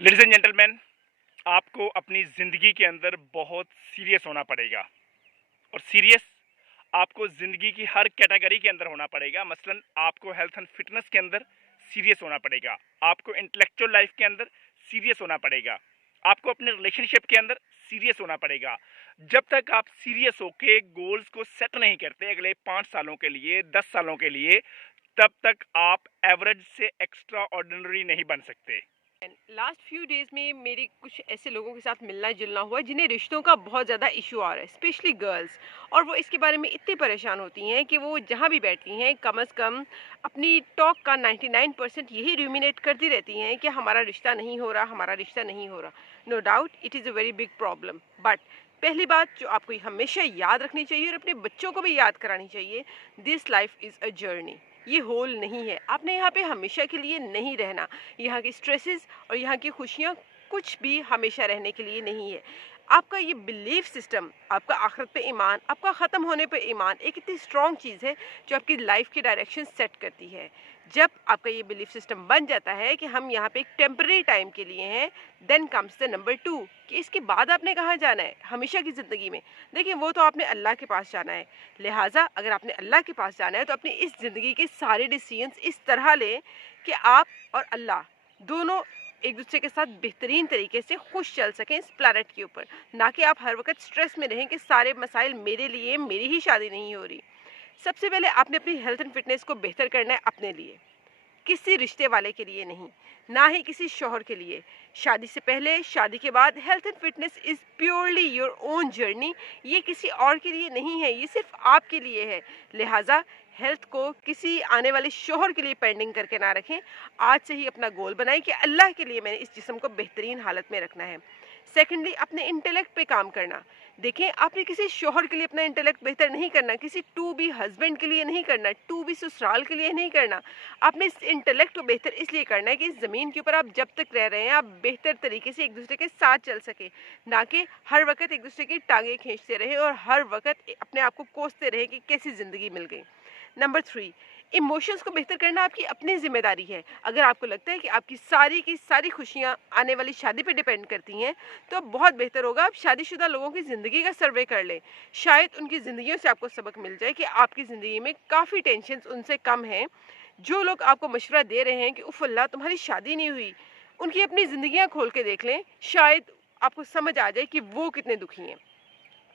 Ladies and gentleman, آپ کو اپنی زندگی کے اندر بہت سیریس ہونا پڑے گا، اور سیریس آپ کو زندگی کی ہر کیٹیگری کے اندر ہونا پڑے گا۔ مثلاً آپ کو ہیلتھ اینڈ فٹنس کے اندر سیریس ہونا پڑے گا، آپ کو انٹلیکچوئل لائف کے اندر سیریس ہونا پڑے گا، آپ کو اپنے ریلیشن شپ کے اندر سیریس ہونا پڑے گا۔ جب تک آپ سیریس ہو کے گولز کو سیٹ نہیں کرتے اگلے 5 سالوں کے لیے، 10 سالوں کے لیے، تب تک آپ ایوریج سے ایکسٹرا آرڈنری نہیں بن سکتے۔ لاسٹ فیو ڈیز میں میری کچھ ایسے لوگوں کے ساتھ ملنا جلنا ہوا جنہیں رشتوں کا بہت زیادہ ایشو آ رہا ہے، اسپیشلی گرلس، اور وہ اس کے بارے میں اتنی پریشان ہوتی ہیں کہ وہ جہاں بھی بیٹھتی ہیں کم از کم اپنی ٹاک کا 99% یہی ریومینیٹ کرتی رہتی ہیں کہ ہمارا رشتہ نہیں ہو رہا، ہمارا رشتہ نہیں ہو رہا۔ No doubt it is a very big problem, but پہلی بات جو آپ کو ہمیشہ یاد رکھنی چاہیے اور اپنے بچوں کو بھی یاد کرانی چاہیے، this life is a journey, یہ ہول نہیں ہے۔ آپ نے یہاں پہ ہمیشہ کے لیے نہیں رہنا، یہاں کی سٹریسز اور یہاں کی خوشیاں کچھ بھی ہمیشہ رہنے کے لیے نہیں ہے۔ آپ کا یہ بلیف سسٹم، آپ کا آخرت پہ ایمان، آپ کا ختم ہونے پہ ایمان ایک اتنی اسٹرانگ چیز ہے جو آپ کی لائف کی ڈائریکشن سیٹ کرتی ہے۔ جب آپ کا یہ بلیف سسٹم بن جاتا ہے کہ ہم یہاں پہ ایک ٹیمپرری ٹائم کے لیے ہیں، دین کمس دا نمبر 2 کہ اس کے بعد آپ نے کہاں جانا ہے ہمیشہ کی زندگی میں۔ دیکھیں، وہ تو آپ نے اللہ کے پاس جانا ہے، لہٰذا اگر آپ نے اللہ کے پاس جانا ہے تو اپنی اس زندگی کے سارے ڈیسیژنس اس طرح لیں کہ آپ اور اللہ دونوں ایک دوسرے کے ساتھ بہترین طریقے سے خوش چل سکیں اس پلانٹ کے اوپر، نہ کہ آپ ہر وقت سٹریس میں رہیں کہ سارے مسائل میرے لیے، میری ہی شادی نہیں ہو رہی۔ سب سے پہلے آپ نے اپنی ہیلتھ اینڈ فٹنس کو بہتر کرنا ہے اپنے لیے، کسی رشتے والے کے لیے نہیں، نہ ہی کسی شوہر کے لیے۔ شادی سے پہلے، شادی کے بعد health and fitness is purely your own journey, یہ کسی اور کے لیے نہیں ہے، یہ صرف آپ کے لیے ہے۔ لہٰذا ہیلتھ کو کسی آنے والے شوہر کے لیے پینڈنگ کر کے نہ رکھیں، آج سے ہی اپنا گول بنائیں کہ اللہ کے لیے میں نے اس جسم کو بہترین حالت میں رکھنا ہے۔ سیکنڈلی، اپنے انٹیلیکٹ پہ کام کرنا۔ دیکھیں، آپ نے کسی شوہر کے لیے اپنا انٹیلیکٹ بہتر نہیں کرنا، کسی ٹو بی ہسبینڈ کے لیے نہیں کرنا، ٹو بی سسرال کے لیے نہیں کرنا۔ آپ نے اس انٹیلیکٹ کو بہتر اس لیے کرنا ہے کہ اس زمین کے اوپر آپ جب تک رہ رہے ہیں آپ بہتر طریقے سے ایک دوسرے کے ساتھ چل سکیں، نہ کہ ہر وقت ایک دوسرے کی ٹانگیں کھینچتے رہیں اور ہر وقت اپنے آپ کو کوستے رہیں کہ کیسی زندگی مل گئی۔ نمبر 3، ایموشنز کو بہتر کرنا آپ کی اپنی ذمہ داری ہے۔ اگر آپ کو لگتا ہے کہ آپ کی ساری خوشیاں آنے والی شادی پہ ڈیپینڈ کرتی ہیں، تو بہت بہتر ہوگا آپ شادی شدہ لوگوں کی زندگی کا سروے کر لیں، شاید ان کی زندگیوں سے آپ کو سبق مل جائے کہ آپ کی زندگی میں کافی ٹینشنز ان سے کم ہیں۔ جو لوگ آپ کو مشورہ دے رہے ہیں کہ اف اللہ تمہاری شادی نہیں ہوئی، ان کی اپنی زندگیاں کھول کے دیکھ لیں، شاید آپ کو سمجھ آ جائے کہ وہ کتنے دکھی ہیں۔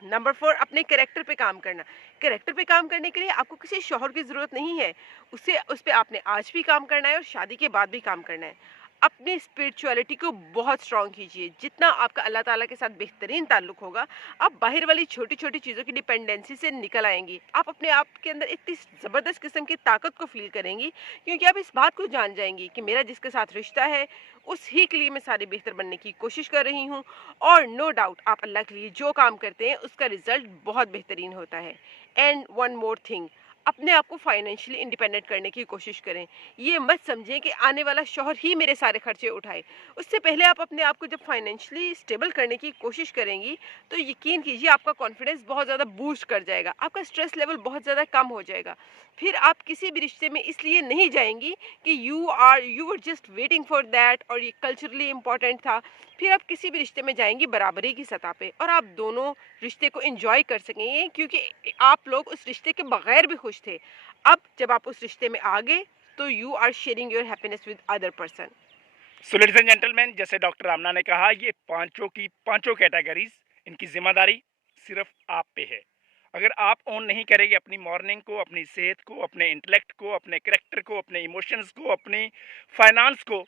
نمبر 4، اپنے کریکٹر پہ کام کرنا۔ کریکٹر پہ کام کرنے کے لیے آپ کو کسی شوہر کی ضرورت نہیں ہے، اس پہ آپ نے آج بھی کام کرنا ہے اور شادی کے بعد بھی کام کرنا ہے۔ اپنی اسپرچولیٹی کو بہت اسٹرانگ کیجیے، جتنا آپ کا اللہ تعالیٰ کے ساتھ بہترین تعلق ہوگا، آپ باہر والی چھوٹی چھوٹی چیزوں کی ڈپینڈنسی سے نکل آئیں گی، آپ اپنے آپ کے اندر اتنی زبردست قسم کی طاقت کو فیل کریں گی، کیونکہ آپ اس بات کو جان جائیں گی کہ میرا جس کے ساتھ رشتہ ہے اس ہی کے لیے میں ساری بہتر بننے کی کوشش کر رہی ہوں، اور نو ڈاؤٹ آپ اللہ کے لیے جو کام کرتے ہیں اس کا رزلٹ بہت بہترین ہوتا ہے۔ اینڈ ون مور تھنگ، اپنے آپ کو فائنینشلی انڈیپینڈنٹ کرنے کی کوشش کریں۔ یہ مت سمجھیں کہ آنے والا شوہر ہی میرے سارے خرچے اٹھائے، اس سے پہلے آپ اپنے آپ کو جب فائنینشلی اسٹیبل کرنے کی کوشش کریں گی تو یقین کیجیے آپ کا کانفیڈنس بہت زیادہ بوسٹ کر جائے گا، آپ کا اسٹریس لیول بہت زیادہ کم ہو جائے گا۔ پھر آپ کسی بھی رشتے میں اس لیے نہیں جائیں گی کہ you were just waiting for that اور یہ کلچرلی امپورٹنٹ تھا۔ پھر آپ کسی بھی رشتے میں جائیں گی برابری کی سطح پہ، اور آپ دونوں رشتے کو انجوائے کر سکیں گے، کیونکہ آپ لوگ اس رشتے کے بغیر بھی خوش تھے۔ اب جب آپ اس رشتے میں آ گئے تو you are sharing your happiness with other person. So ladies and gentlemen, جیسے ڈاکٹر رامنا نے کہا، یہ پانچوں کیٹیگریز، ان کی ذمہ داری صرف آپ پہ ہے۔ اگر آپ اون نہیں کریں گے اپنی مارننگ کو، اپنی صحت کو، اپنے انٹلیکٹ کو، اپنے کریکٹر کو، اپنے ایموشنز کو، اپنی فائنانس کو،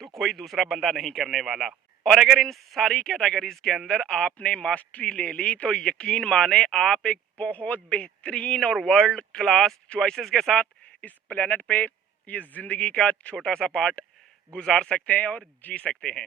تو کوئی دوسرا بندہ نہیں کرنے والا۔ اور اگر ان ساری کیٹیگریز کے اندر آپ نے ماسٹری لے لی تو یقین مانیں آپ ایک بہت بہترین اور ورلڈ کلاس چوائسز کے ساتھ اس پلینٹ پہ یہ زندگی کا چھوٹا سا پارٹ گزار سکتے ہیں اور جی سکتے ہیں۔